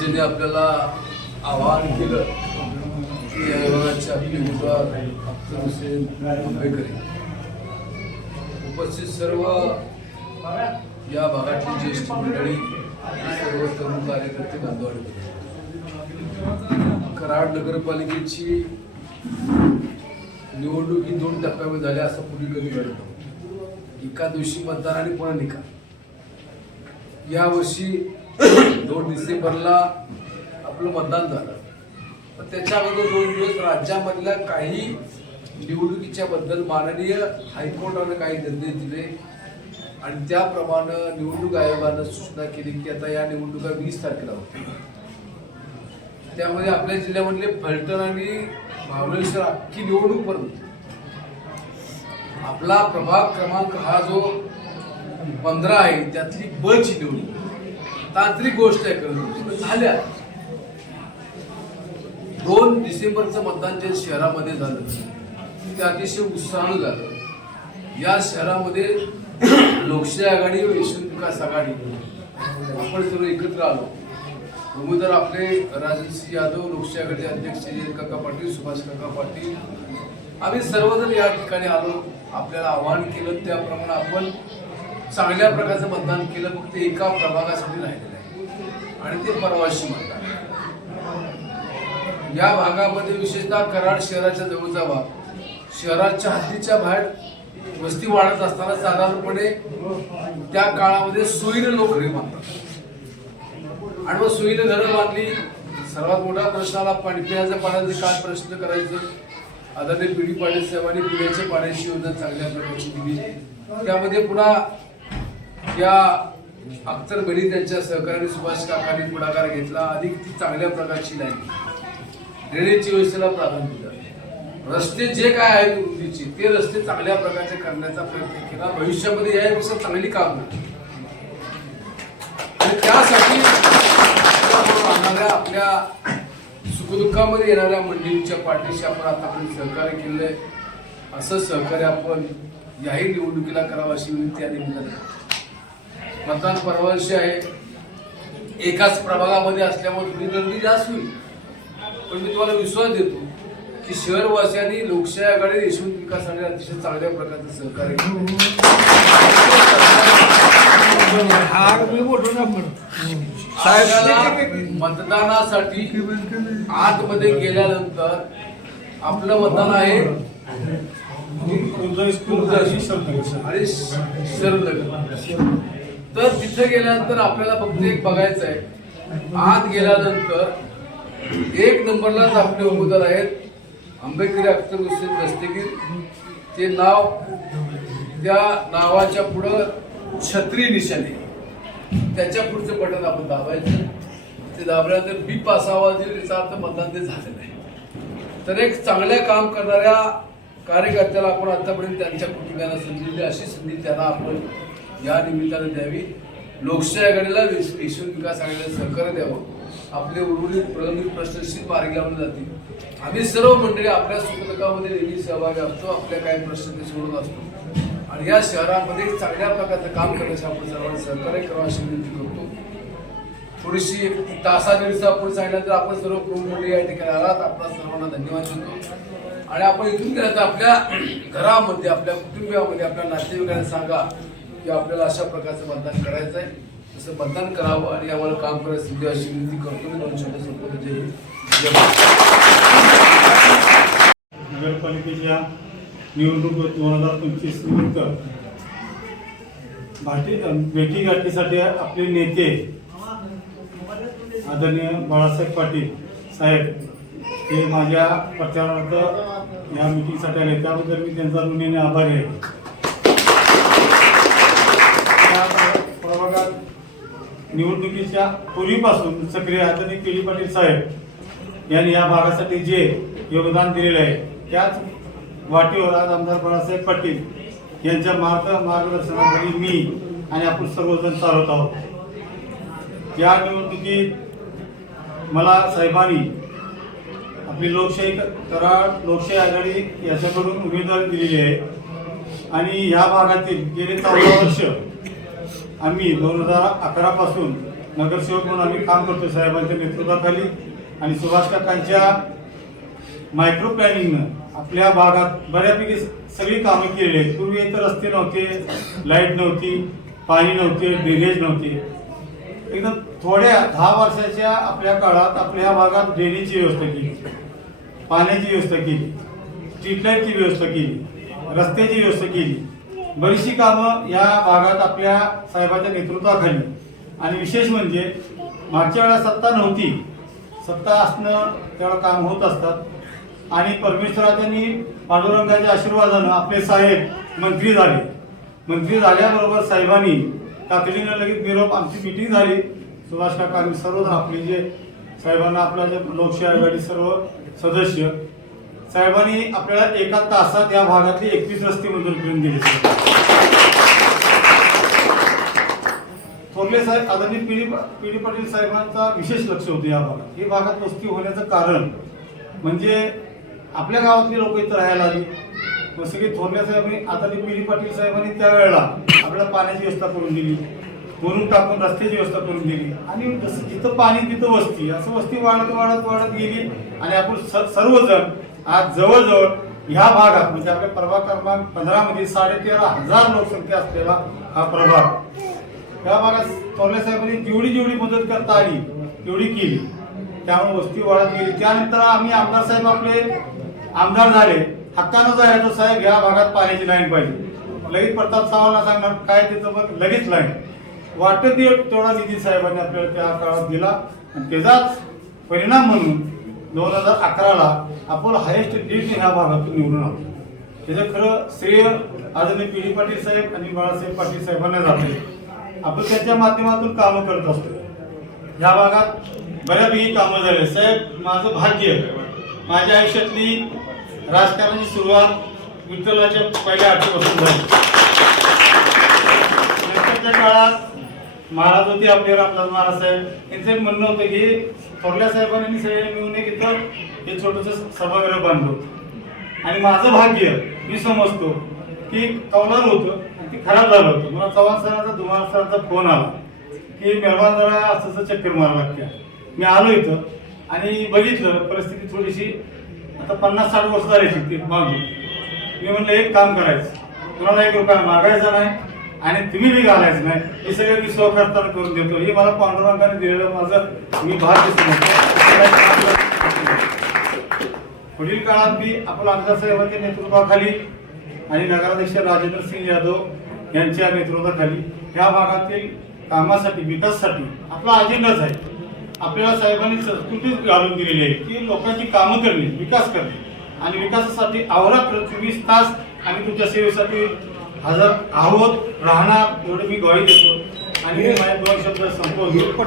ज्यांनी आपल्याला आवाहन केलं की या विभागाचे आपले उमेदवार अख्तर हुसेन आंबेकरी, उपस्थित सर्व या भागातली ज्येष्ठ मंडळी, सर्व तरुण कार्यकर्ते बांधवांनी, कराड नगरपालिकेची निवडणूक ही 2 टप्प्यामध्ये झाली असं पूर्वी कधी घडत नव्हतं. एका दिवशी मतदान आणि पुन्हा निकाल. यावर्षी 2 डिसेंबरला आपलं मतदान झालं, पण त्याच्या अगोदर 2 दिवस राज्यामधल्या काही निवडणुकीच्या बद्दल माननीय हायकोर्टाने काही निर्णय दिले आणि त्याप्रमाणे निवडणूक आयोगानं सूचना केली की आता या निवडणुका 20 तारखेला होत्या. त्यामध्ये आपल्या जिल्ह्यामधले फलटण आणि महाबळेश्वर अख्खी निवडणूक पर्यंत आपला प्रभाग क्रमांक हा जो 15 आहे त्यातली ब ची निवडणूक तांत्रिक गोष्ट आहे करून झाल्या. 2 डिसेंबरचं मतदान जे शहरामध्ये झालं ते अतिशय उत्साहानं झालं. या शहरामध्ये लोकशाही आघाडी व यशवंत विकास आघाडी आपण सर्व एकत्र आलो. उमेदवार आपले राजसिंह यादव, लोकशाही आघाडीचे अध्यक्ष जयंत काका पाटील, सुभाष काका पाटील, आम्ही सर्वजण या ठिकाणी आलो. आपल्याला आवाहन केलं त्याप्रमाणे आपण चांगल्या प्रकारचं मतदान केलं. फक्त एका प्रभागासाठी राहिलेलं आहे आणि ते परवाशी मतदान. या भागामध्ये विशेषतः कराड शहराच्या जवळचा भाग, शहराच्या हद्दीच्या बाहेर वस्ती वाढत असताना साधारणपणे त्या काळामध्ये सोयीने लोक घरे बांधतात आणि मग सोयीने घरं बांधली. सर्वात मोठा प्रश्न आला पिण्याच्या पाण्याचे काय प्रश्न करायचं. आदरणीय पिढी पाटील साहेबांनी पिण्याच्या पाण्याची योजना चांगल्या प्रकारची दिली. त्यामध्ये पुन्हा या अख्तर बली त्यांच्या सहकार्याने सुभाष काकांनी पुढाकार घेतला. अधिक ती चांगल्या प्रकारची नाही. ड्रेनेजची व्यवस्थेला प्राधान्य दिलं. रस्ते जे काय आहेत रुंदीचे ते रस्ते चांगल्या प्रकारचे करण्याचा प्रयत्न केला. भविष्यामध्ये यापेक्षा चांगली काम आणि त्यासाठी आपल्या सुखदुःखामध्ये येणाऱ्या मंडळींच्या पाठीशी आपण आतापर्यंत सहकार्य केलंय. असं सहकार्य आपण याही निवडणुकीला करावं अशी विनंती या निमित्ताने. मतदान परवानशी आहे. एकाच प्रभागामध्ये असल्यामुळे थोडी गर्दी जास्त होईल, पण मी तुम्हाला विश्वास देतो की शहरवासियांनी लोकशाही आघाडी यशवंत विकास आघाडी अतिशय चांगल्या प्रकारचं सहकार्य मतदानासाठी आतमध्ये गेल्यानंतर आपलं मतदान आहे आणि शरदनगर. तर तिथे गेल्यानंतर आपल्याला फक्त एक बघायचं आहे. आत गेल्यानंतर 1 नंबरलाच आपले उमेदवार आहेत आंबेकरी अख्तर हुसेन दस्तगीर. ते नाव, त्या नावाच्या पुढं छत्री निशाणी, त्याच्या पुढचं बटन आपण दाबायचं. ते दाबल्यानंतर बीप असा आवाज येईल, त्याचा अर्थ मतदान ते झालेलं आहे. तर एक चांगल्या काम करणाऱ्या कार्यकर्त्याला आपण आतापर्यंत त्यांच्या कुटुंबियांना संधी दिली, अशी संधी त्यांना आपण या निमित्ताने द्यावी. लोकशाही आघाडीला यशवंत विकास आघाडीला सहकार्य द्यावं. आपले उर्वरित प्रलंबित प्रश्न मार्गी लावले जातील. आम्ही सर्व मंडळी आपल्या सुखदुःखामध्ये नेहमी सहभागी असतो. आपल्या काही प्रश्न ते सोडत असतो आणि या शहरामध्ये चांगल्या प्रकारचं काम करण्यासाठी आपण सर्वांना सहकार्य करावं अशी विनंती करतो. थोडीशी तासा दिवसा आपण सांगितल्यानंतर आपण सर्व प्रमुख मंडळी या ठिकाणी आलात. आपला सर्वांना धन्यवाद देतो आणि आपण इथून गेल्यानंतर आपल्या घरामध्ये, आपल्या कुटुंबियामध्ये, आपल्या नातेवाईकांना सांगा की आपल्याला अशा प्रकारचं मतदान करायचं आहे, तसं मतदान करावं आणि आम्हाला काम करायचं संधी अशी विनंती करतो. मी 2 शब्द संपवतो. नगरपालिकेच्या निवडणूक 2025 निमित्त भेटीगाठीसाठी आपले नेते आदरणीय बाळासाहेब पाटील साहेब हे माझ्या प्रचारार्थ या मिटिंगसाठी आले. त्याबद्दल मी त्यांचा ऋणीने आभारी आहे. प्रभागात निवडणुकीच्या पूर्वीपासून सक्रिय आदरणीय केळी पाटील साहेब यांनी या भागासाठी जे योगदान दिलेले आहे त्याच वाटेवर आज आमदार बाळासाहेब पाटील यांच्या मार्गदर्शनाखाली मी आणि आपण सर्वजण चालवत आहोत. या निवडणुकीत मला साहेबांनी आपली लोकशाही कराड लोकशाही आघाडी याच्याकडून उमेदवारी दिलेली आहे आणि या भागातील गेले 14 वर्ष आम्ही 2011 पासून नगरसेवक म्हणून आम्ही काम करतो साहेबांच्या नेतृत्वाखाली. आणि सुभाष काकांच्या मायक्रो प्लॅनिंगनं आपल्या भागात बऱ्यापैकी सगळी कामं केलेली आहेत. पूर्वी इथं रस्ते नव्हते, लाईट नव्हती, पाणी नव्हते, ड्रेनेज नव्हते. एकदम थोड्या 10 वर्षाच्या आपल्या काळात आपल्या भागात ड्रेनेजची व्यवस्था केली, पाण्याची व्यवस्था केली, स्ट्रीट लाईटची व्यवस्था केली, रस्त्याची व्यवस्था केली. बरीचशी कामं या भागात आपल्या साहेबांच्या नेतृत्वाखाली. आणि विशेष म्हणजे मागच्या वेळेला सत्ता नव्हती, सत्ता असणं त्यावेळेला काम होत असतात. आणि परमेश्वराच्यांनी पांडुरंगाच्या आशीर्वादानं आपले साहेब मंत्री झाले. मंत्री झाल्याबरोबर साहेबांनी तातडीनं लगेच निरोप, आमची मिटिंग झाली. सुभाष काका आम्ही सर्व आपले जे साहेबांना आपल्या जे लोकशाही आघाडी सर्व सदस्य साहेबांनी आपल्याला एका तासात या भागातले 31 रस्ते मंजूर करून दिले. थोरले साहेब आदरणीय पी डी पाटील साहेबांचा विशेष लक्ष होतं या भागात. ही भागात वस्ती होण्याचं कारण म्हणजे आपल्या गावातली लोक इथं राहायला आली. जसं की थोरल्या साहेबांनी आदरणीय पी डी पाटील साहेबांनी त्यावेळेला आपल्याला पाण्याची व्यवस्था करून दिली, भरून टाकून रस्त्याची व्यवस्था करून दिली. आणि जसं जिथं पाणी तिथं वस्ती, असं वस्ती वाढत वाढत वाढत गेली. आणि आपण सर्वजण आज जवळजवळ ह्या भागात म्हणजे आपल्या प्रभाग क्रमांक 15 मध्ये 13,500 लोकसंख्या असलेला हा प्रभाग, या भागात थोरल्या साहेबांनी जेवढी मदत करता आली तेवढी केली. त्यामुळे वस्ती वाढत गेली. त्यानंतर आम्ही आमदार साहेब आपले आमदार झाले. हक्कानं जायचो, साहेब ह्या भागात पाण्याची लाईन पाहिजे. लगेच प्रताप सावंतला सांगणार काय त्याचं बघ, लगेच लाईन वाटत तेवढा निधी साहेबांनी आपल्याला त्या काळात दिला. आणि त्याचाच परिणाम म्हणून 2011ला आपण हायेस्ट लीड ह्या भागातून निवडून आलो. त्याचं खरं श्रेय आदरणीय पी डी पाटील साहेब आणि बाळासाहेब पाटील साहेबांना जाते. आपण त्यांच्या माध्यमातून कामं करत असतो. ह्या भागात बऱ्यापैकी कामं झाले. साहेब माझं भाग्य, माझ्या आयुष्यातली राजकारणाची सुरुवात विठ्ठलाच्या पहिल्या आठवड्यापासून झाली. नंतरच्या काळात महाराज होते आपले रामदास महाराज साहेब, यांचं एक म्हणणं होतं की थोरल्या साहेबांनी सगळे मिळून एक इथं हे छोटंसं सभागृह बांधलं. आणि माझं भाग्य मी समजतो की कौलार होतं आणि ते खराब झालं होतं. मला चव्हाण सरांचा धुमाळ सरांचा फोन आला की मेहरबान जरा असं चक्कर मारावं लागतं. मी आलो इथं आणि बघितलं परिस्थिती थोडीशी, आता 50-60 वर्ष झाली शिकते मागून. मी म्हणलं एक काम करायचं, तुम्हाला 1 रुपया मागायचा नाही आणि तुम्ही बी घालायचं नाही, हे सगळं मी स्वखर्चानं करून देतो. हे मला पांडुरंगाने दिलेलं माझं मी भाग्य समजतो. पुढील काळात मी आपल्या आमदार साहेबांच्या नेतृत्वाखाली आणि नगराध्यक्ष राजेंद्र सिंग यादव यांच्या नेतृत्वाखाली ह्या भागातील कामासाठी, विकासासाठी आपला अजेंडाच आहे. आपल्याला साहेबांनी संस्कृतीच घालून दिलेली आहे की लोकांची कामं करणे, विकास करणे. आणि विकासासाठी अहोरात्र 24 तास आम्ही तुमच्या सेवेसाठी हजर आहोत, राहणार एवढे मी ग्वाही देतो. आणि माझे 2 शब्द संपवतो.